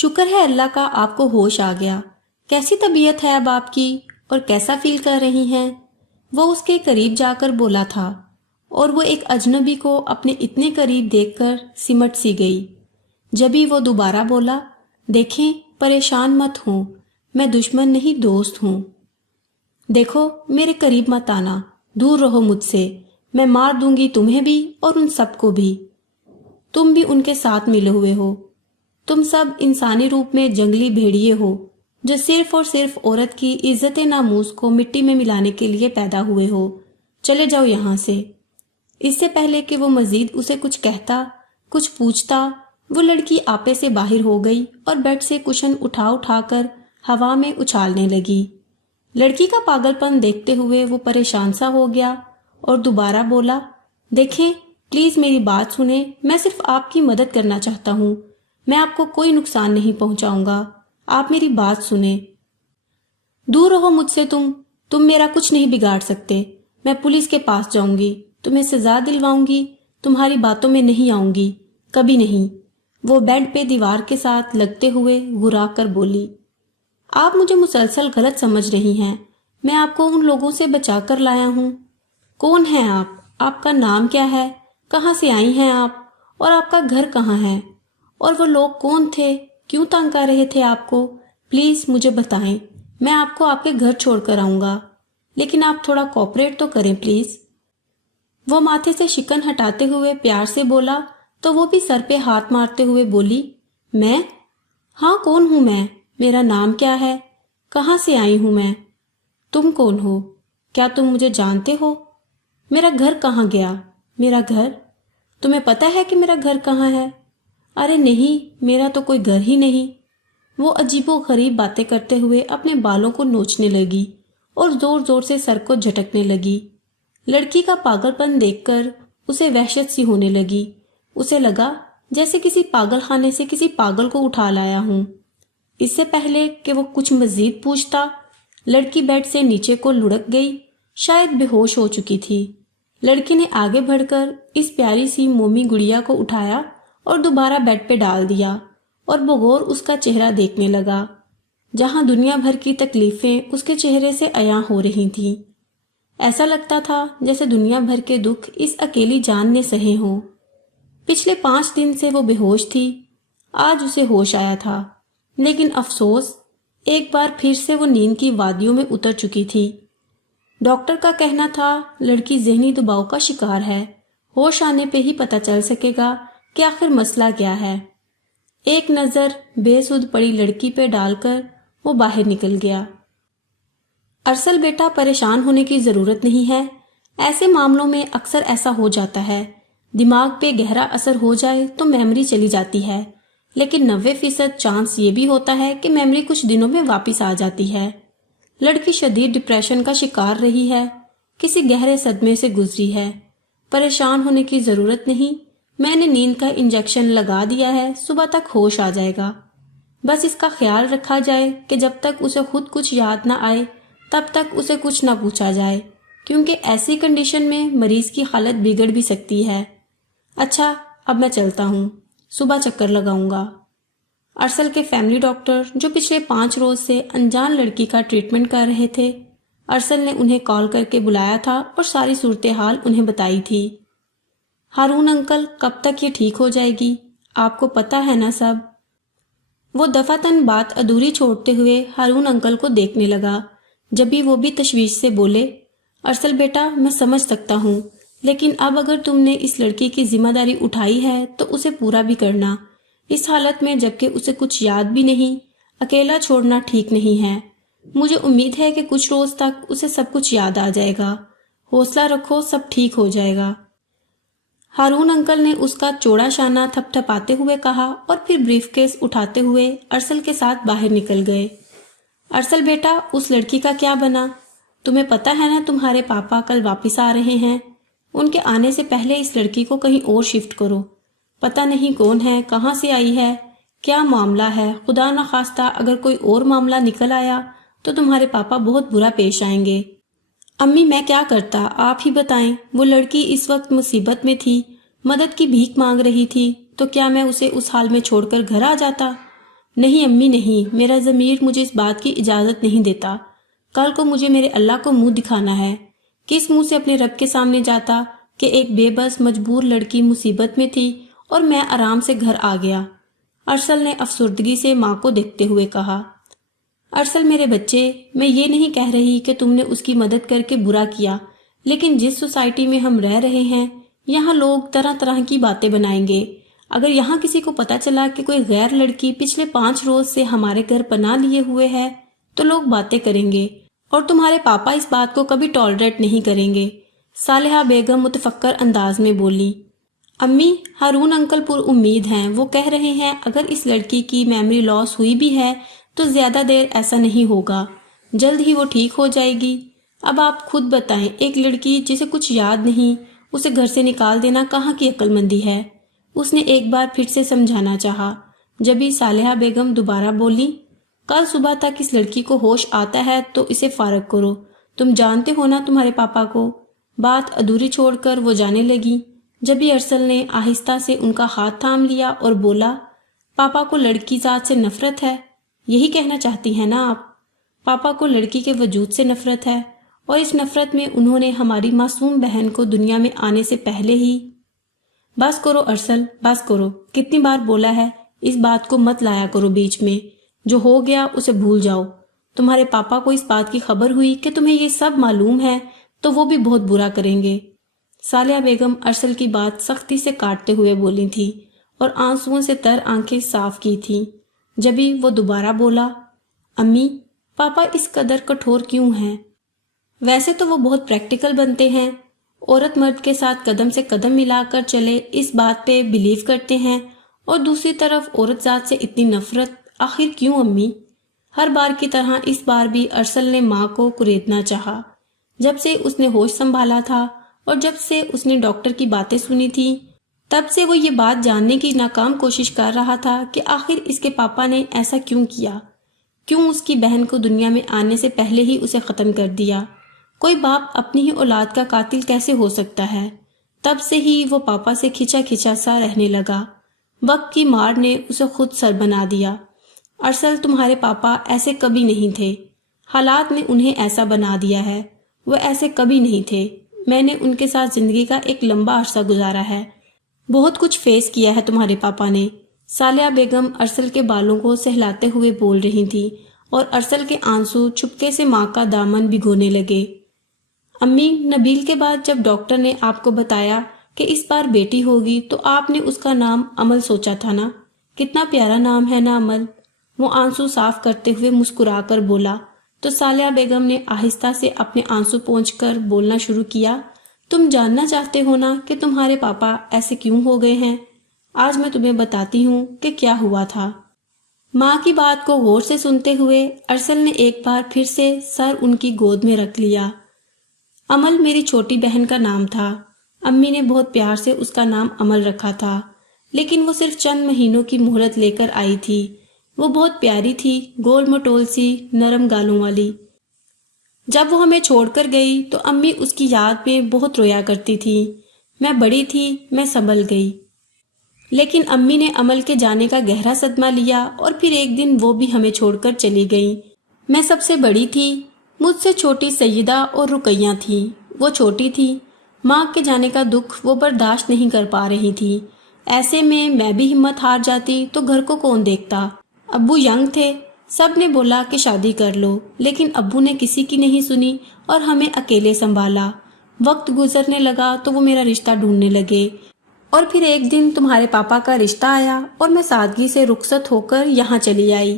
شکر ہے اللہ کا آپ کو ہوش آ گیا. کیسی طبیعت ہے اب آپ کی اور کیسا فیل کر رہی ہیں؟ وہ اس کے قریب جا کر بولا تھا اور وہ ایک اجنبی کو اپنے اتنے قریب دیکھ کر سمٹ سی گئی. جبھی وہ دوبارہ بولا، دیکھیں پریشان مت ہوں، میں دشمن نہیں دوست ہوں. دیکھو میرے قریب مت آنا، دور رہو مجھ سے، میں مار دوں گی تمہیں بھی اور ان سب کو بھی. تم بھی ان کے ساتھ ملے ہوئے ہو. تم سب انسانی روپ میں جنگلی بھیڑیے ہو جو صرف اور صرف عورت کی عزت ناموس کو مٹی میں ملانے کے لیے پیدا ہوئے ہو. چلے جاؤ یہاں سے. اس سے پہلے کہ وہ مزید اسے کچھ کہتا، کچھ پوچھتا، وہ لڑکی آپے سے باہر ہو گئی اور بیڈ سے کشن اٹھا کر ہوا میں اچھالنے لگی. لڑکی کا پاگل پن دیکھتے ہوئے وہ پریشان سا ہو گیا اور دوبارہ بولا، دیکھیں پلیز میری بات سنیں، میں صرف آپ کی مدد کرنا چاہتا ہوں، میں آپ کو کوئی نقصان نہیں پہنچاؤں گا، آپ میری بات سنیں. دور رہو مجھ سے، تم میرا کچھ نہیں بگاڑ سکتے. میں پولیس کے پاس جاؤں گی، تمہیں سزا دلواؤں گی، تمہاری باتوں میں نہیں آؤں گی، کبھی نہیں. وہ بیڈ پہ دیوار کے ساتھ لگتے ہوئے گھرا کر بولی، آپ مجھے مسلسل غلط سمجھ رہی ہیں، میں آپ کو ان لوگوں سے بچا کر لایا ہوں. کون ہیں آپ کا نام کیا ہے، کہاں سے آئی ہیں آپ، اور آپ کا گھر کہاں ہے، اور وہ لوگ کون تھے، کیوں تنگ کر رہے تھے آپ کو، پلیز مجھے بتائیں، میں آپ کو آپ کے گھر چھوڑ کر آؤں گا، لیکن آپ تھوڑا کوپریٹ تو کریں پلیز. وہ ماتھے سے شکن ہٹاتے ہوئے پیار سے بولا تو وہ بھی سر پہ ہاتھ مارتے ہوئے بولی، میں؟ ہاں کون ہوں میں، میرا نام کیا ہے، کہاں سے آئی ہوں میں؟ تم کون ہو، کیا تم مجھے جانتے ہو؟ میرا گھر کہاں گیا، میرا گھر؟ تمہیں پتہ ہے کہ میرا گھر کہاں ہے؟ ارے نہیں، میرا تو کوئی گھر ہی نہیں. وہ عجیب و غریب باتیں کرتے ہوئے اپنے بالوں کو نوچنے لگی اور زور زور سے سر کو جھٹکنے لگی. لڑکی کا پاگل پن دیکھ کر اسے وحشت سی ہونے لگی. اسے لگا جیسے کسی پاگل خانے سے کسی پاگل کو اٹھا لایا ہوں. اس سے پہلے کہ وہ کچھ مزید پوچھتا، لڑکی بیڈ سے نیچے کو لڑک گئی، شاید بے ہوش ہو چکی تھی. لڑکی نے آگے بڑھ کر اس پیاری سی مومی گڑیا کو اٹھایا اور دوبارہ بیڈ پہ ڈال دیا اور بغور اس کا چہرہ دیکھنے لگا، جہاں دنیا بھر کی تکلیفیں اس کے چہرے سے عیاں ہو رہی تھیں. ایسا لگتا تھا جیسے دنیا بھر کے دکھ اس اکیلی جان نے سہے ہوں. پچھلے 5 دن سے وہ بے ہوش تھی، آج اسے ہوش آیا تھا، لیکن افسوس ایک بار پھر سے وہ نیند کی وادیوں میں اتر چکی تھی. ڈاکٹر کا کہنا تھا لڑکی ذہنی دباؤ کا شکار ہے، ہوش آنے پہ ہی پتہ چل سکے گا کہ آخر مسئلہ کیا ہے. ایک نظر بے سدھ پڑی لڑکی پہ ڈال کر وہ باہر نکل گیا. ارسل بیٹا، پریشان ہونے کی ضرورت نہیں ہے، ایسے معاملوں میں اکثر ایسا ہو جاتا ہے، دماغ پہ گہرا اثر ہو جائے تو میموری چلی جاتی ہے، لیکن 90% چانس یہ بھی ہوتا ہے کہ میموری کچھ دنوں میں واپس آ جاتی ہے. لڑکی شدید ڈپریشن کا شکار رہی ہے، کسی گہرے صدمے سے گزری ہے. پریشان ہونے کی ضرورت نہیں، میں نے نیند کا انجیکشن لگا دیا ہے، صبح تک ہوش آ جائے گا. بس اس کا خیال رکھا جائے کہ جب تک اسے خود کچھ یاد نہ آئے تب تک اسے کچھ نہ پوچھا جائے، کیونکہ ایسی کنڈیشن میں مریض کی حالت بگڑ بھی سکتی ہے. اچھا اب میں چلتا ہوں، صبح چکر لگاؤں گا. ارسل کے فیملی ڈاکٹر جو پچھلے 5 روز سے انجان لڑکی کا ٹریٹمنٹ کر رہے تھے، ارسل نے انہیں کال کر کے بلایا تھا اور ساری صورتحال انہیں بتائی تھی. ہارون انکل، کب تک یہ ٹھیک ہو جائے گی؟ آپ کو پتہ ہے نا سب. وہ دفعتاً بات ادھوری چھوڑتے ہوئے ہارون انکل کو دیکھنے لگا، جبھی وہ بھی تشویش سے بولے، ارسل بیٹا میں سمجھ سکتا ہوں، لیکن اب اگر تم نے اس لڑکی کی ذمہ داری اٹھائی ہے تو اسے پورا بھی کرنا. اس حالت میں جبکہ اسے کچھ یاد بھی نہیں، اکیلا چھوڑنا ٹھیک نہیں ہے. مجھے امید ہے کہ کچھ روز تک اسے سب کچھ یاد آ جائے گا. حوصلہ رکھو، سب ٹھیک ہو جائے گا. ہارون انکل نے اس کا چوڑا شانہ تھپ تھپاتے ہوئے کہا اور پھر بریف کیس اٹھاتے ہوئے ارسل کے ساتھ باہر نکل گئے. ارسل بیٹا، اس لڑکی کا کیا بنا؟ تمہیں پتہ ہے نا تمہارے پاپا کل واپس آ رہے ہیں، ان کے آنے سے پہلے اس لڑکی کو کہیں اور شفٹ کرو. پتہ نہیں کون ہے، کہاں سے آئی ہے، کیا معاملہ ہے، خدا نخواستہ اگر کوئی اور معاملہ نکل آیا تو تمہارے پاپا بہت برا پیش آئیں گے. امی میں کیا کرتا، آپ ہی بتائیں. وہ لڑکی اس وقت مصیبت میں تھی، مدد کی بھیک مانگ رہی تھی، تو کیا میں اسے اس حال میں چھوڑ کر گھر آ جاتا؟ نہیں امی نہیں، میرا ضمیر مجھے اس بات کی اجازت نہیں دیتا۔ کل کو مجھے میرے اللہ کو منہ دکھانا ہے۔ کس منہ سے اپنے رب کے سامنے جاتا کہ ایک بے بس مجبور لڑکی مصیبت میں تھی اور میں آرام سے گھر آ گیا۔ ارسل نے افسردگی سے ماں کو دیکھتے ہوئے کہا۔ ارسل میرے بچے، میں یہ نہیں کہہ رہی کہ تم نے اس کی مدد کر کے برا کیا، لیکن جس سوسائٹی میں ہم رہ رہے ہیں یہاں لوگ طرح طرح کی باتیں بنائیں گے۔ اگر یہاں کسی کو پتہ چلا کہ کوئی غیر لڑکی پچھلے 5 روز سے ہمارے گھر پناہ لیے ہوئے ہے تو لوگ باتیں کریں گے، اور تمہارے پاپا اس بات کو کبھی ٹالریٹ نہیں کریں گے۔ صالحہ بیگم متفکر انداز میں بولی۔ امی، ہارون انکل پر امید ہیں، وہ کہہ رہے ہیں اگر اس لڑکی کی میموری لاس ہوئی بھی ہے تو زیادہ دیر ایسا نہیں ہوگا، جلد ہی وہ ٹھیک ہو جائے گی۔ اب آپ خود بتائیں، ایک لڑکی جسے کچھ یاد نہیں، اسے گھر سے نکال دینا کہاں کی عقل مندی ہے؟ اس نے ایک بار پھر سے سمجھانا چاہا۔ جبھی صالحہ بیگم دوبارہ بولی، کل صبح تک اس لڑکی کو ہوش آتا ہے تو اسے فارغ کرو، تم جانتے ہو نا تمہارے پاپا کو۔ بات ادھوری چھوڑ کر وہ جانے لگی۔ جبھی ارسل نے آہستہ سے ان کا ہاتھ تھام لیا اور بولا، پاپا کو لڑکی ذات سے نفرت ہے، یہی کہنا چاہتی ہیں نا آپ؟ پاپا کو لڑکی کے وجود سے نفرت ہے، اور اس نفرت میں انہوں نے ہماری معصوم بہن کو دنیا میں آنے سے پہلے ہی… بس کرو ارسل، بس کرو، کتنی بار بولا ہے، اس بات کو مت لایا کرو بیچ میں، جو ہو گیا اسے بھول جاؤ۔ تمہارے پاپا کو اس بات کی خبر ہوئی کہ تمہیں یہ سب معلوم ہے تو وہ بھی بہت برا کریں گے۔ صالحہ بیگم ارسل کی بات سختی سے کاٹتے ہوئے بولی تھی اور آنسوؤں سے تر آنکھیں صاف کی تھی۔ جبھی وہ دوبارہ بولا، امی، پاپا اس قدر کٹھور کیوں ہیں؟ ویسے تو وہ بہت پریکٹیکل بنتے ہیں، عورت مرد کے ساتھ قدم سے قدم ملا کر چلے اس بات پہ بلیو کرتے ہیں، اور دوسری طرف عورت ذات سے اتنی نفرت آخر کیوں امی؟ ہر بار کی طرح اس بار بھی ارسل نے ماں کو کریدنا چاہا۔ جب سے اس نے ہوش سنبھالا تھا اور جب سے اس نے ڈاکٹر کی باتیں سنی تھی، تب سے وہ یہ بات جاننے کی ناکام کوشش کر رہا تھا کہ آخر اس کے پاپا نے ایسا کیوں کیا، کیوں اس کی بہن کو دنیا میں آنے سے پہلے ہی اسے ختم کر دیا۔ کوئی باپ اپنی ہی اولاد کا قاتل کیسے ہو سکتا ہے؟ تب سے ہی وہ پاپا سے کھچا کھچا سا رہنے لگا۔ وقت کی مار نے اسے خود سر بنا دیا۔ ارسل، تمہارے پاپا ایسے کبھی نہیں تھے، حالات نے انہیں ایسا بنا دیا ہے، وہ ایسے کبھی نہیں تھے۔ میں نے ان کے ساتھ زندگی کا ایک لمبا عرصہ گزارا ہے، بہت کچھ فیس کیا ہے تمہارے پاپا نے۔ صالحہ بیگم ارسل کے بالوں کو سہلاتے ہوئے بول رہی تھی اور ارسل کے آنسو چھپکے سے ماں کا دامن بھگونے لگے۔ امی، نبیل کے بعد جب ڈاکٹر نے آپ کو بتایا کہ اس بار بیٹی ہوگی تو آپ نے اس کا نام عمل سوچا تھا نا؟ کتنا پیارا نام ہے نا عمل؟ وہ آنسو صاف کرتے ہوئے مسکرا کر بولا تو صالحہ بیگم نے آہستہ سے اپنے آنسو پونچھ کر بولنا شروع کیا، تم جاننا چاہتے ہو نا کہ تمہارے پاپا ایسے کیوں ہو گئے ہیں؟ آج میں تمہیں بتاتی ہوں کہ کیا ہوا تھا۔ ماں کی بات کو غور سے سنتے ہوئے ارسل نے ایک بار پھر سے سر ان کی گود میں رکھ لیا۔ عمل میری چھوٹی بہن کا نام تھا، امی نے بہت پیار سے اس کا نام عمل رکھا تھا، لیکن وہ صرف چند مہینوں کی مہلت لے کر آئی تھی۔ وہ بہت پیاری تھی، گول مٹول سی، نرم گالوں والی۔ جب وہ ہمیں چھوڑ کر گئی تو امی اس کی یاد میں بہت رویا کرتی تھی۔ میں بڑی تھی، میں سنبھل گئی، لیکن امی نے عمل کے جانے کا گہرا صدمہ لیا اور پھر ایک دن وہ بھی ہمیں چھوڑ کر چلی گئی۔ میں سب سے بڑی تھی، مجھ سے چھوٹی سیدہ اور رقیہ تھی، وہ چھوٹی تھی۔ ماں کے جانے کا دکھ وہ برداشت نہیں کر پا رہی تھی۔ ایسے میں بھی ہمت ہار جاتی تو گھر کو کون دیکھتا؟ ابو ینگ تھے، سب نے بولا کہ شادی کر لو، لیکن ابو نے کسی کی نہیں سنی اور ہمیں اکیلے سنبھالا۔ وقت گزرنے لگا تو وہ میرا رشتہ ڈھونڈنے لگے، اور پھر ایک دن تمہارے پاپا کا رشتہ آیا اور میں سادگی سے رخصت ہو کر یہاں چلی آئی۔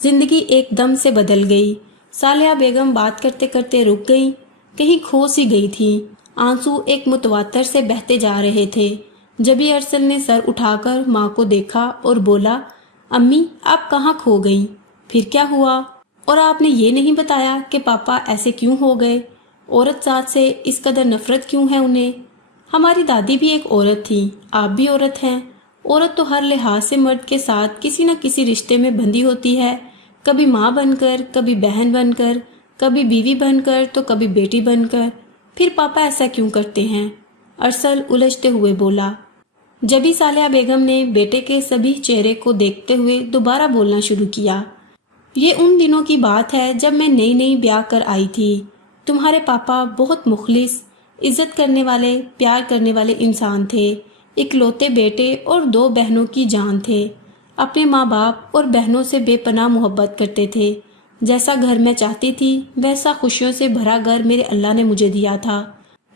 زندگی ایک دم سے بدل گئی۔ صالحہ بیگم بات کرتے کرتے رک گئی، کہیں کھو سی گئی تھی۔ آنسو ایک متواتر سے بہتے جا رہے تھے۔ جبھی ارسل نے سر اٹھا کر ماں کو دیکھا اور بولا، امی، آپ کہاں کھو گئیں؟ پھر کیا ہوا؟ اور آپ نے یہ نہیں بتایا کہ پاپا ایسے کیوں ہو گئے؟ عورت ذات سے اس قدر نفرت کیوں ہے انہیں؟ ہماری دادی بھی ایک عورت تھی، آپ بھی عورت ہیں۔ عورت تو ہر لحاظ سے مرد کے ساتھ کسی نہ کسی رشتے میں بندھی ہوتی ہے، کبھی ماں بن کر، کبھی بہن بن کر، کبھی بیوی بن کر تو کبھی بیٹی بن کر۔ پھر پاپا ایسا کیوں کرتے ہیں؟ ارسل الجھتے ہوئے بولا۔ جبھی صالحہ بیگم نے بیٹے کے سبھی چہرے کو دیکھتے ہوئے دوبارہ بولنا شروع کیا۔ یہ ان دنوں کی بات ہے جب میں نئی نئی بیاہ کر آئی تھی۔ تمہارے پاپا بہت مخلص، عزت کرنے والے، پیار کرنے والے انسان تھے، اکلوتے بیٹے اور 2 بہنوں کی جان تھے۔ اپنے ماں باپ اور بہنوں سے بے پناہ محبت کرتے تھے۔ جیسا گھر میں چاہتی تھی ویسا خوشیوں سے بھرا گھر میرے اللہ نے مجھے دیا تھا۔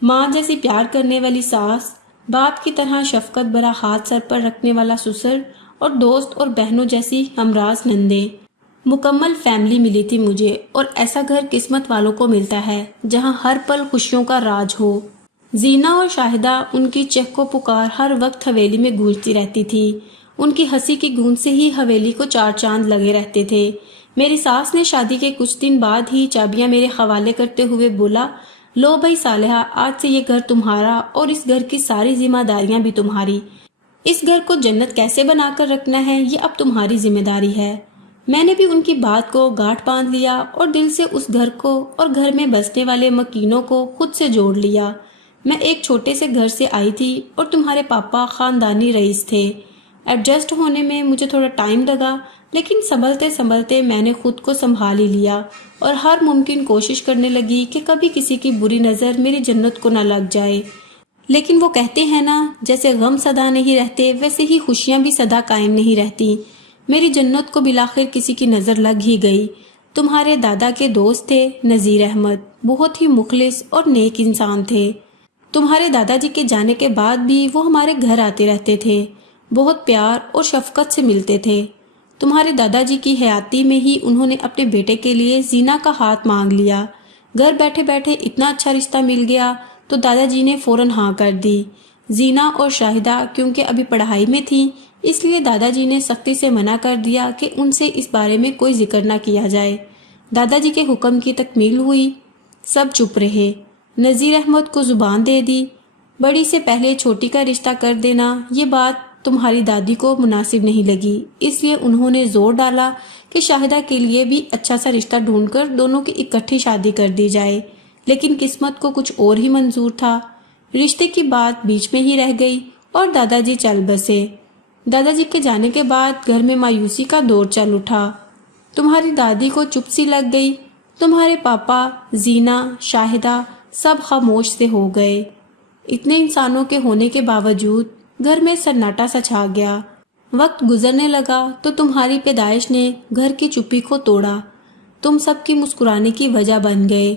ماں جیسی پیار کرنے والی ساس، باپ کی طرح شفقت بھرا ہاتھ سر پر رکھنے والا سسر، اور دوست اور بہنوں جیسی ہمراز نندیں۔ مکمل فیملی ملی تھی مجھے، اور ایسا گھر قسمت والوں کو ملتا ہے جہاں ہر پل خوشیوں کا راج ہو۔ زینہ اور شاہدہ، ان کی چہکو پکار ہر وقت حویلی میں گونجتی رہتی تھی۔ ان کی ہنسی کی گونج سے ہی حویلی کو 4 چاند لگے رہتے تھے۔ میری ساس نے شادی کے کچھ دن بعد ہی چابیاں میرے حوالے کرتے ہوئے بولا، لو بھائی صالحہ، آج سے یہ گھر تمہارا اور اس گھر کی ساری ذمہ داریاں بھی تمہاری۔ اس گھر کو جنت کیسے بنا کر رکھنا ہے یہ اب تمہاری ذمہ داری ہے۔ میں نے بھی ان کی بات کو گاٹھ باندھ لیا اور دل سے اس گھر کو اور گھر میں بسنے والے مکینوں کو خود سے جوڑ لیا۔ میں ایک چھوٹے سے گھر سے آئی تھی اور تمہارے پاپا خاندانی رئیس تھے۔ ایڈجسٹ ہونے میں مجھے تھوڑا ٹائم لگا، لیکن سنبھلتے سنبھلتے میں نے خود کو سنبھال ہی لیا اور ہر ممکن کوشش کرنے لگی کہ کبھی کسی کی بری نظر میری جنت کو نہ لگ جائے۔ لیکن وہ کہتے ہیں نا، جیسے غم سدا نہیں رہتے ویسے ہی خوشیاں بھی سدا قائم نہیں رہتی۔ میری جنت کو بلاخر کسی کی نظر لگ ہی گئی۔ تمہارے دادا کے دوست تھے نذیر احمد، بہت ہی مخلص اور نیک انسان تھے۔ تمہارے دادا جی کے جانے کے بعد بھی وہ ہمارے گھر آتے رہتے تھے، بہت پیار اور شفقت سے ملتے تھے۔ تمہارے دادا جی کی حیاتی میں ہی انہوں نے اپنے بیٹے کے لیے زینہ کا ہاتھ مانگ لیا۔ گھر بیٹھے بیٹھے اتنا اچھا رشتہ مل گیا تو دادا جی نے فوراً ہاں کر دی۔ زینہ اور شاہدہ کیونکہ ابھی پڑھائی میں تھیں، اس لیے دادا جی نے سختی سے منع کر دیا کہ ان سے اس بارے میں کوئی ذکر نہ کیا جائے۔ دادا جی کے حکم کی تکمیل ہوئی، سب چپ رہے۔ نذیر احمد کو زبان دے دی، بڑی سے پہلے چھوٹی کا رشتہ کر دینا، یہ بات تمہاری دادی کو مناسب نہیں لگی، اس لیے انہوں نے زور ڈالا کہ شاہدہ کے لیے بھی اچھا سا رشتہ ڈھونڈ کر دونوں کی اکٹھی شادی کر دی جائے۔ لیکن قسمت کو کچھ اور ہی منظور تھا۔ رشتے کی بات بیچ میں ہی رہ گئی اور دادا جی چل بسے۔ دادا جی کے جانے کے بعد گھر میں مایوسی کا دور چل اٹھا۔ تمہاری دادی کو چپ سی لگ گئی۔ تمہارے پاپا، زینہ، شاہدہ سب خاموش سے ہو گئے۔ اتنے انسانوں کے ہونے کے باوجود گھر میں سناٹا سا چھا گیا۔ وقت گزرنے لگا تو تمہاری پیدائش نے گھر کی چپی کو توڑا۔ تم سب کی مسکرانے کی وجہ بن گئے۔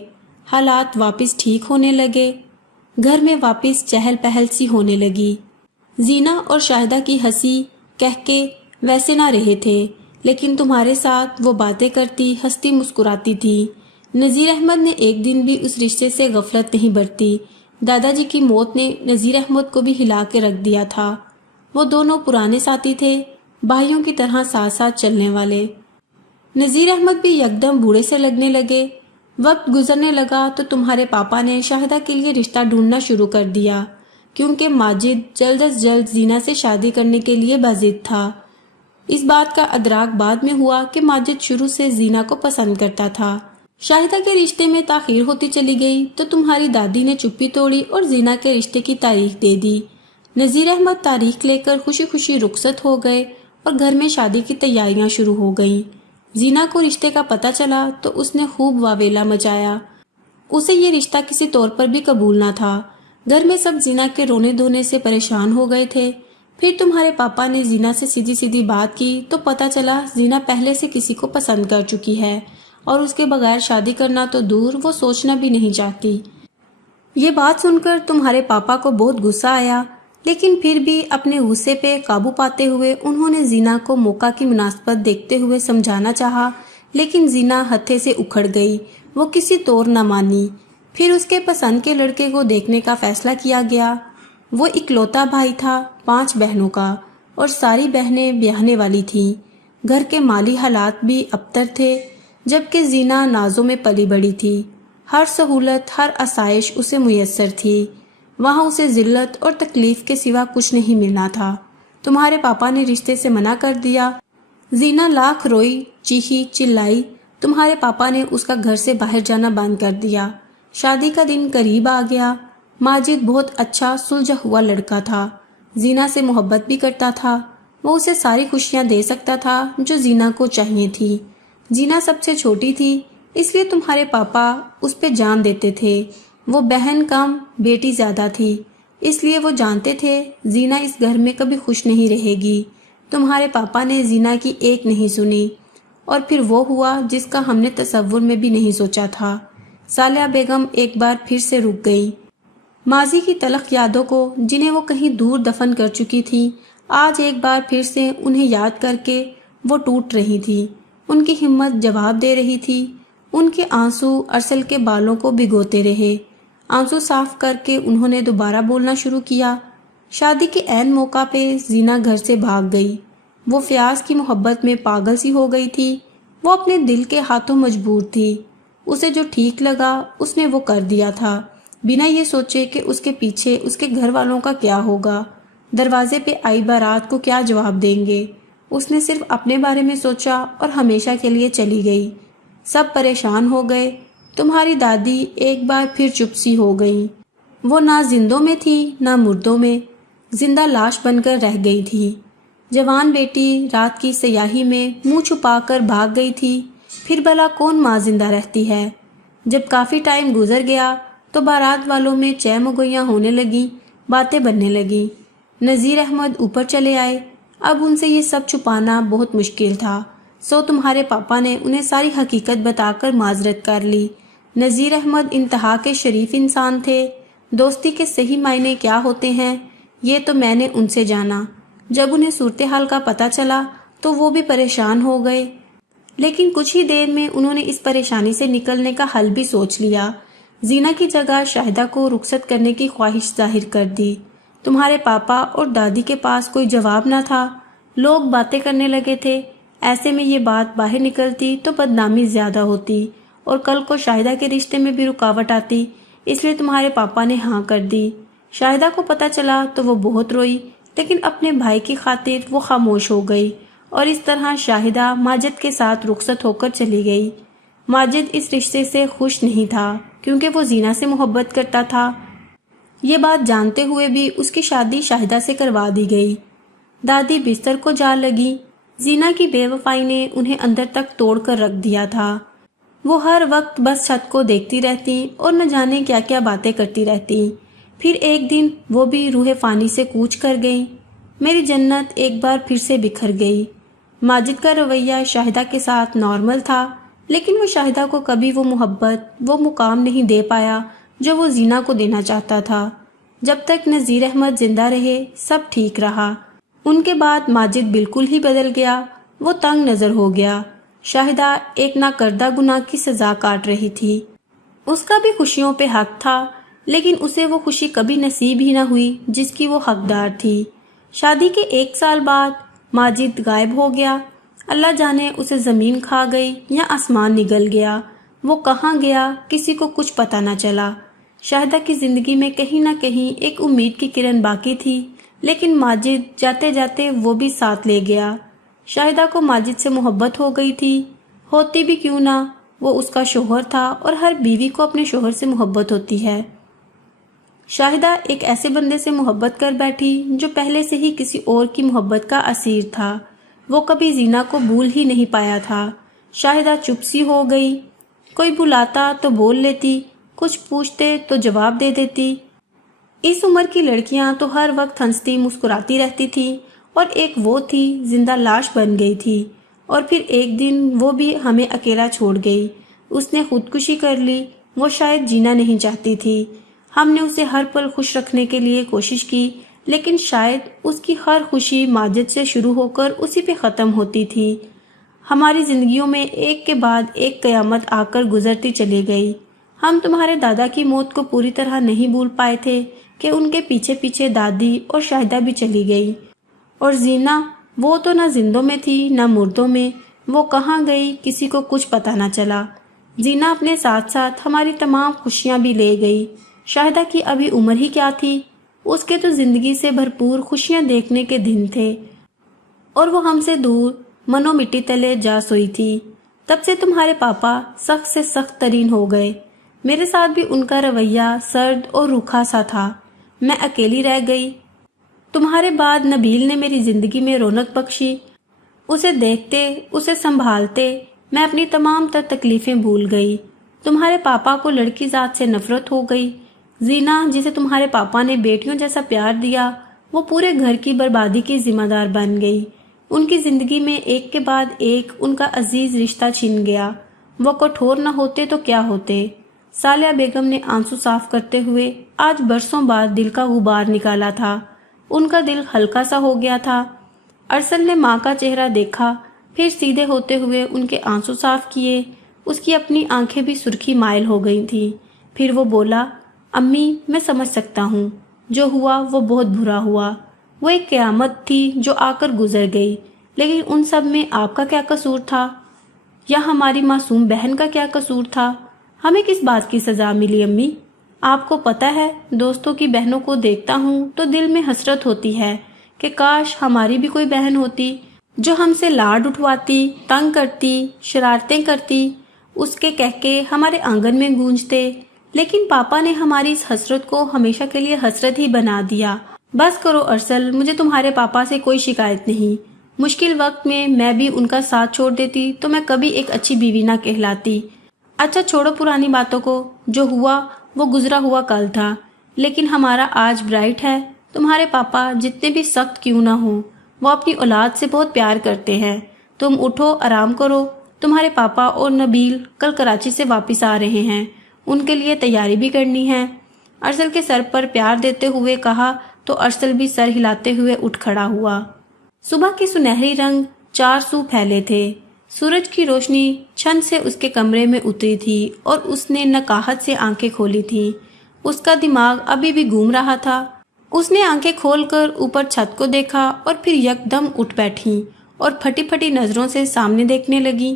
حالات واپس ٹھیک ہونے لگے۔ گھر میں واپس چہل پہل سی ہونے لگی۔ زینہ اور شاہدہ کی ہنسی کہکے ویسے نہ رہے تھے، لیکن تمہارے ساتھ وہ باتیں کرتی، ہنستی، مسکراتی تھی۔ نذیر احمد نے ایک دن بھی اس رشتے سے غفلت نہیں برتی۔ دادا جی کی موت نے نذیر احمد کو بھی ہلا کے رکھ دیا تھا۔ وہ دونوں پرانے ساتھی تھے، بھائیوں کی طرح ساتھ ساتھ چلنے والے۔ نذیر احمد بھی یکدم بوڑھے سے لگنے لگے۔ وقت گزرنے لگا تو تمہارے پاپا نے شاہدہ کے لیے رشتہ ڈھونڈنا شروع کر دیا، کیونکہ ماجد جلد از جلد زینہ سے شادی کرنے کے لیے باضد تھا۔ اس بات کا ادراک بعد میں ہوا کہ ماجد شروع سے زینہ کو پسند کرتا تھا۔ شاہدہ کے رشتے میں تاخیر ہوتی چلی گئی تو تمہاری دادی نے چپی توڑی اور زینہ کے رشتے کی تاریخ دے دی۔ نذیر احمد تاریخ لے کر خوشی خوشی رخصت ہو گئے اور گھر میں شادی کی تیاریاں شروع ہو گئیں۔ زینہ کو رشتے کا پتہ چلا تو اس نے خوب واویلا مچایا۔ اسے یہ رشتہ کسی طور پر بھی قبول نہ تھا۔ گھر میں سب زینہ کے رونے دھونے سے پریشان ہو گئے تھے۔ پھر تمہارے پاپا نے زینہ سے سیدھی سیدھی بات کی تو پتہ چلا زینہ پہلے سے کسی کو پسند کر چکی ہے اور اس کے بغیر شادی کرنا تو دور، وہ سوچنا بھی نہیں چاہتی۔ یہ بات سن کر تمہارے پاپا کو بہت غصہ آیا، لیکن پھر بھی اپنے غصے پہ قابو پاتے ہوئے انہوں نے زینہ کو موقع کی مناسبت دیکھتے ہوئے سمجھانا چاہا، لیکن زینہ ہتھے سے اکھڑ گئی، وہ کسی طور نہ مانی۔ پھر اس کے پسند کے لڑکے کو دیکھنے کا فیصلہ کیا گیا۔ وہ اکلوتا بھائی تھا 5 بہنوں کا، اور ساری بہنیں بیاہنے والی تھیں۔ گھر کے مالی حالات بھی ابتر تھے، جبکہ زینہ نازوں میں پلی بڑی تھی۔ ہر سہولت، ہر آسائش اسے میسر تھی۔ وہاں اسے ذلت اور تکلیف کے سوا کچھ نہیں ملنا تھا۔ تمہارے پاپا نے رشتے سے منع کر دیا۔ زینہ لاکھ روئی، چیخی، چلائی۔ تمہارے پاپا نے اس کا گھر سے باہر جانا بند کر دیا۔ شادی کا دن قریب آ گیا۔ ماجد بہت اچھا سلجھا ہوا لڑکا تھا۔ زینا سے محبت بھی کرتا تھا۔ وہ اسے ساری خوشیاں دے سکتا تھا جو زینا کو چاہیے تھی۔ زینا سب سے چھوٹی تھی، اس لیے تمہارے پاپا اس پہ جان دیتے تھے۔ وہ بہن کم بیٹی زیادہ تھی، اس لیے وہ جانتے تھے زینا اس گھر میں کبھی خوش نہیں رہے گی۔ تمہارے پاپا نے زینا کی ایک نہیں سنی، اور پھر وہ ہوا جس کا ہم نے تصور میں بھی نہیں سوچا تھا۔ صالحہ بیگم ایک بار پھر سے رک گئی۔ ماضی کی تلخ یادوں کو جنہیں وہ کہیں دور دفن کر چکی تھی، آج ایک بار پھر سے انہیں یاد کر کے وہ ٹوٹ رہی تھی۔ ان کی ہمت جواب دے رہی تھی۔ ان کے آنسو ارسل کے بالوں کو بھگوتے رہے۔ آنسو صاف کر کے انہوں نے دوبارہ بولنا شروع کیا۔ شادی کے عین موقع پہ زینا گھر سے بھاگ گئی۔ وہ فیاض کی محبت میں پاگل سی ہو گئی تھی۔ وہ اپنے دل کے ہاتھوں مجبور تھی۔ اسے جو ٹھیک لگا اس نے وہ کر دیا تھا، بنا یہ سوچے کہ اس کے پیچھے اس کے گھر والوں کا کیا ہوگا، دروازے پہ آئی بارات کو کیا جواب دیں گے۔ اس نے صرف اپنے بارے میں سوچا اور ہمیشہ کے لیے چلی گئی۔ سب پریشان ہو گئے۔ تمہاری دادی ایک بار پھر چپ سی ہو گئی۔ وہ نہ زندوں میں تھی نہ مردوں میں، زندہ لاش بن کر رہ گئی تھی۔ جوان بیٹی رات کی سیاہی میں منہ چھپا کر بھاگ گئی تھی۔ پھر بھلا کون ماں زندہ رہتی ہے؟ جب کافی ٹائم گزر گیا تو بارات والوں میں چہ مگویاں ہونے لگیں، باتیں بننے لگیں۔ نذیر احمد اوپر چلے آئے۔ اب ان سے یہ سب چھپانا بہت مشکل تھا، سو تمہارے پاپا نے انہیں ساری حقیقت بتا کر معذرت کر لی۔ نذیر احمد انتہا کے شریف انسان تھے۔ دوستی کے صحیح معنی کیا ہوتے ہیں یہ تو میں نے ان سے جانا۔ جب انہیں صورتحال کا پتہ چلا تو وہ بھی پریشان ہو گئے، لیکن کچھ ہی دیر میں انہوں نے اس پریشانی سے نکلنے کا حل بھی سوچ لیا۔ زینا کی جگہ شاہدہ کو رخصت کرنے کی خواہش ظاہر کر دی۔ تمہارے پاپا اور دادی کے پاس کوئی جواب نہ تھا۔ لوگ باتیں کرنے لگے تھے۔ ایسے میں یہ بات باہر نکلتی تو بدنامی زیادہ ہوتی اور کل کو شاہدہ کے رشتے میں بھی رکاوٹ آتی، اس لیے تمہارے پاپا نے ہاں کر دی۔ شاہدہ کو پتہ چلا تو وہ بہت روئی، لیکن اپنے بھائی کی خاطر وہ خاموش ہو گئی، اور اس طرح شاہدہ ماجد کے ساتھ رخصت ہو کر چلی گئی۔ ماجد اس رشتے سے خوش نہیں تھا کیونکہ وہ زینا سے محبت کرتا تھا۔ یہ بات جانتے ہوئے بھی اس کی شادی شاہدہ سے کروا دی گئی۔ دادی بستر کو جا لگی۔ زینا کی بے وفائی نے انہیں اندر تک توڑ کر رکھ دیا تھا۔ وہ ہر وقت بس چھت کو دیکھتی رہتی اور نہ جانے کیا کیا باتیں کرتی رہتی۔ پھر ایک دن وہ بھی روح فانی سے کوچ کر گئیں۔ میری جنت ایک بار پھر سے بکھر گئی۔ ماجد کا رویہ شاہدہ کے ساتھ نارمل تھا، لیکن وہ شاہدہ کو کبھی وہ محبت، وہ مقام نہیں دے پایا جو وہ زینا کو دینا چاہتا تھا۔ جب تک نذیر احمد زندہ رہے سب ٹھیک رہا۔ ان کے بعد ماجد بالکل ہی بدل گیا۔ وہ تنگ نظر ہو گیا۔ شاہدہ ایک نہ کردہ گناہ کی سزا کاٹ رہی تھی۔ اس کا بھی خوشیوں پہ حق تھا، لیکن اسے وہ خوشی کبھی نصیب ہی نہ ہوئی جس کی وہ حقدار تھی۔ شادی کے 1 سال بعد ماجد غائب ہو گیا۔ اللہ جانے اسے زمین کھا گئی یا آسمان نگل گیا۔ وہ کہاں گیا کسی کو کچھ پتہ نہ چلا۔ شاہدہ کی زندگی میں کہیں نہ کہیں ایک امید کی کرن باقی تھی، لیکن ماجد جاتے جاتے وہ بھی ساتھ لے گیا۔ شاہدہ کو ماجد سے محبت ہو گئی تھی، ہوتی بھی کیوں نہ، وہ اس کا شوہر تھا اور ہر بیوی کو اپنے شوہر سے محبت ہوتی ہے۔ شاہدہ ایک ایسے بندے سے محبت کر بیٹھی جو پہلے سے ہی کسی اور کی محبت کا اسیر تھا۔ وہ کبھی زینا کو بھول ہی نہیں پایا تھا۔ شاہدہ چپ سی ہو گئی۔ کوئی بلاتا تو بول لیتی، کچھ پوچھتے تو جواب دے دیتی۔ اس عمر کی لڑکیاں تو ہر وقت ہنستی مسکراتی رہتی تھی، اور ایک وہ تھی زندہ لاش بن گئی تھی، اور پھر ایک دن وہ بھی ہمیں اکیلا چھوڑ گئی۔ اس نے خودکشی کر لی۔ وہ شاید جینا نہیں چاہتی تھی۔ ہم نے اسے ہر پل خوش رکھنے کے لیے کوشش کی، لیکن شاید اس کی ہر خوشی ماجد سے شروع ہو کر اسی پہ ختم ہوتی تھی۔ ہماری زندگیوں میں ایک کے بعد ایک قیامت آ کر گزرتی چلی گئی۔ ہم تمہارے دادا کی موت کو پوری طرح نہیں بھول پائے تھے کہ ان کے پیچھے پیچھے دادی اور شاہدہ بھی چلی گئی، اور زینا، وہ تو نہ زندوں میں تھی نہ مردوں میں۔ وہ کہاں گئی کسی کو کچھ پتہ نہ چلا۔ زینا اپنے ساتھ ساتھ ہماری تمام خوشیاں بھی لے گئی۔ شاہدہ کی ابھی عمر ہی کیا تھی، اس کے تو زندگی سے بھرپور خوشیاں دیکھنے کے دن تھے، اور وہ ہم سے دور منو مٹی تلے جا سوئی تھی۔ تب سے تمہارے پاپا سخت سے سخت ترین ہو گئے۔ میرے ساتھ بھی ان کا رویہ سرد اور روکھا سا تھا۔ میں اکیلی رہ گئی۔ تمہارے بعد نبیل نے میری زندگی میں رونق بخشی۔ اسے دیکھتے، اسے سنبھالتے میں اپنی تمام تر تکلیفیں بھول گئی۔ تمہارے پاپا کو لڑکی ذات سے نفرت ہو گئی۔ زینا، جسے تمہارے پاپا نے بیٹیوں جیسا پیار دیا، وہ پورے گھر کی بربادی کی ذمہ دار بن گئی۔ ان کی زندگی میں ایک کے بعد ایک ان کا عزیز رشتہ چھن گیا۔ وہ کٹھور نہ ہوتے تو کیا ہوتے؟ صالحہ بیگم نے آنسو صاف کرتے ہوئے آج برسوں بعد دل کا غبار نکالا تھا۔ ان کا دل ہلکا سا ہو گیا تھا۔ ارسل نے ماں کا چہرہ دیکھا، پھر سیدھے ہوتے ہوئے ان کے آنسو صاف کیے۔ اس کی اپنی آنکھیں بھی سرخی مائل ہو گئی تھیں۔ پھر وہ بولا، امی میں سمجھ سکتا ہوں، جو ہوا وہ بہت برا ہوا۔ وہ ایک قیامت تھی جو آ کر گزر گئی، لیکن ان سب میں آپ کا کیا قصور تھا؟ یا ہماری معصوم بہن کا کیا قصور تھا؟ ہمیں کس بات کی سزا ملی امی؟ آپ کو پتہ ہے، دوستوں کی بہنوں کو دیکھتا ہوں تو دل میں حسرت ہوتی ہے کہ کاش ہماری بھی کوئی بہن ہوتی جو ہم سے لاڈ اٹھواتی، تنگ کرتی، شرارتیں کرتی، اس کے کہہ کے ہمارے آنگن میں گونجتے۔ لیکن پاپا نے ہماری اس حسرت کو ہمیشہ کے لیے حسرت ہی بنا دیا۔ بس کرو ارسل، مجھے تمہارے پاپا سے کوئی شکایت نہیں۔ مشکل وقت میں بھی ان کا ساتھ چھوڑ دیتی تو میں کبھی ایک اچھی بیوی نہ کہلاتی۔ اچھا چھوڑو پرانی باتوں کو، جو ہوا وہ گزرا ہوا کل تھا، لیکن ہمارا آج برائٹ ہے۔ تمہارے پاپا جتنے بھی سخت کیوں نہ ہوں، وہ اپنی اولاد سے بہت پیار کرتے ہیں۔ تم اٹھو، آرام کرو۔ تمہارے پاپا اور نبیل کل کراچی سے واپس آ رہے ہیں، ان کے لیے تیاری بھی کرنی ہے۔ ارسل کے سر پر پیار دیتے ہوئے کہا تو ارسل بھی سر ہلاتے ہوئے اٹھ کھڑا ہوا۔ صبح کی سنہری رنگ چار سو پھیلے تھے۔ سورج کی روشنی چھن سے اس کے کمرے میں اتری تھی اور اس نے نقاہت سے آنکھیں کھولی تھیں۔ اس کا دماغ ابھی بھی گھوم رہا تھا۔ اس نے آنکھیں کھول کر اوپر چھت کو دیکھا اور پھر یکدم اٹھ بیٹھی اور پھٹی پھٹی نظروں سے سامنے دیکھنے لگی۔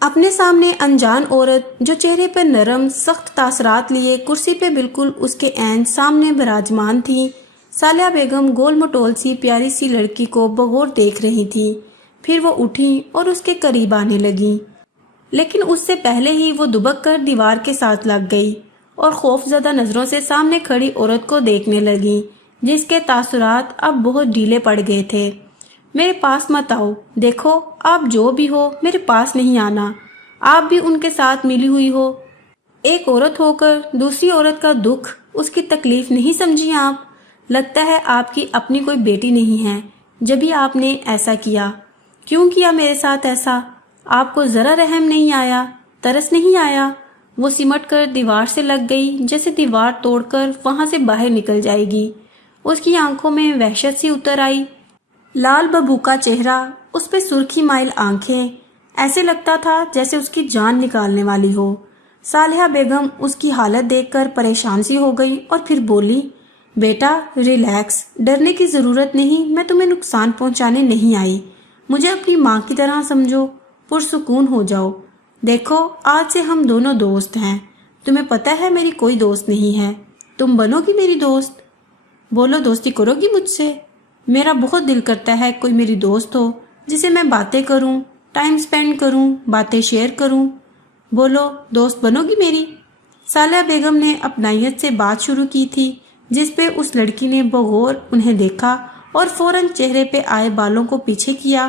اپنے سامنے انجان عورت جو چہرے پر نرم سخت تاثرات لیے کرسی پہ بالکل اس کے عین سامنے براجمان تھی۔ صالحہ بیگم گول مٹول سی پیاری سی لڑکی کو بغور دیکھ رہی تھی۔ پھر وہ اٹھی اور اس کے قریب آنے لگی، لیکن اس سے پہلے ہی وہ دبک کر دیوار کے ساتھ لگ گئی اور خوف زدہ نظروں سے سامنے کھڑی عورت کو دیکھنے لگی جس کے تاثرات اب بہت ڈھیلے پڑ گئے تھے۔ میرے پاس مت آؤ، دیکھو آپ جو بھی ہو میرے پاس نہیں آنا، آپ بھی ان کے ساتھ ملی ہوئی ہو۔ ایک عورت ہو کر دوسری عورت کا دکھ، اس کی تکلیف نہیں سمجھی آپ؟ لگتا ہے آپ کی اپنی کوئی بیٹی نہیں ہے جبھی آپ نے ایسا کیا۔ کیوں کیا میرے ساتھ ایسا؟ آپ کو ذرا رحم نہیں آیا، ترس نہیں آیا؟ وہ سمٹ کر دیوار سے لگ گئی جیسے دیوار توڑ کر وہاں سے باہر نکل جائے گی۔ اس کی آنکھوں میں وحشت سی اتر آئی، لال ببوکا چہرہ، اس پہ سرخی مائل آنکھیں، ایسے لگتا تھا جیسے اس کی جان نکالنے والی ہو۔ صالحہ بیگم اس کی حالت دیکھ کر پریشان سی ہو گئی اور پھر بولی، بیٹا ریلیکس، ڈرنے کی ضرورت نہیں، میں تمہیں نقصان پہنچانے نہیں آئی، مجھے اپنی ماں کی طرح سمجھو، پرسکون ہو جاؤ۔ دیکھو آج سے ہم دونوں دوست ہیں، تمہیں پتہ ہے میری کوئی دوست نہیں ہے، تم بنو گی میری دوست؟ بولو دوستی کرو گی مجھ سے؟ میرا بہت دل کرتا ہے کوئی میری دوست ہو جسے میں باتیں کروں، ٹائم سپینڈ کروں، باتیں شیئر کروں۔ بولو دوست بنو گی میری؟ صالحہ بیگم نے اپنائیت سے بات شروع کی تھی جس پہ اس لڑکی نے بغور انہیں دیکھا اور فوراً چہرے پہ آئے بالوں کو پیچھے کیا۔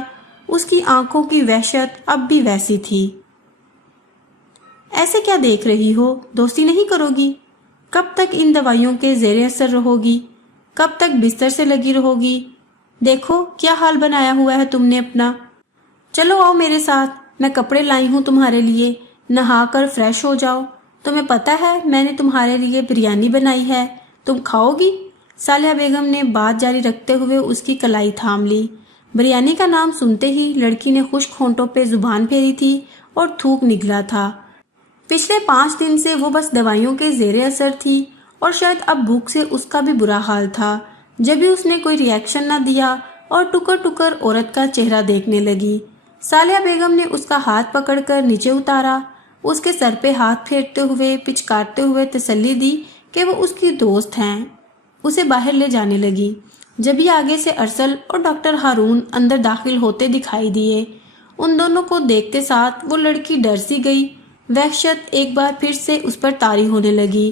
اس کی آنکھوں کی وحشت اب بھی ویسی تھی۔ ایسے کیا دیکھ رہی ہو؟ دوستی نہیں کرو گی؟ کب تک ان دوائیوں کے زیر اثر رہو گی؟ کب تک بستر سے لگی رہو گی؟ دیکھو کیا حال بنایا ہوا ہے تم نے اپنا۔ چلو آؤ میرے ساتھ، میں کپڑے لائی ہوں تمہارے لیے، نہا کر فریش ہو جاؤ۔ تمہیں پتہ ہے میں نے تمہارے لیے بریانی بنائی ہے، تم کھاؤ گی؟ صالحہ بیگم نے بات جاری رکھتے ہوئے اس کی کلائی تھام لی۔ بریانی کا نام سنتے ہی لڑکی نے خشک ہونٹوں پہ زبان پھیری تھی اور تھوک نکلا تھا۔ پچھلے 5 دن سے وہ بس دوائیوں کے زیر اثر تھی اور شاید اب بھوک سے اس کا بھی برا حال تھا۔ جب بھی اس نے کوئی ری ایکشن نہ دیا اور ٹکر ٹکر عورت کا چہرہ دیکھنے لگی۔ صالحہ بیگم نے اس کا ہاتھ پکڑ کر نیچے اتارا، اس کے سر پہ ہاتھ پھیرتے ہوئے پچکارتے ہوئے تسلی دی کہ وہ اس کی دوست ہیں، اسے باہر لے جانے لگی۔ جبھی آگے سے ارسل اور ڈاکٹر ہارون اندر داخل ہوتے دکھائی دیے۔ ان دونوں کو دیکھتے ساتھ وہ لڑکی ڈر سی گئی، وحشت ایک بار پھر سے اس پر طاری ہونے لگی۔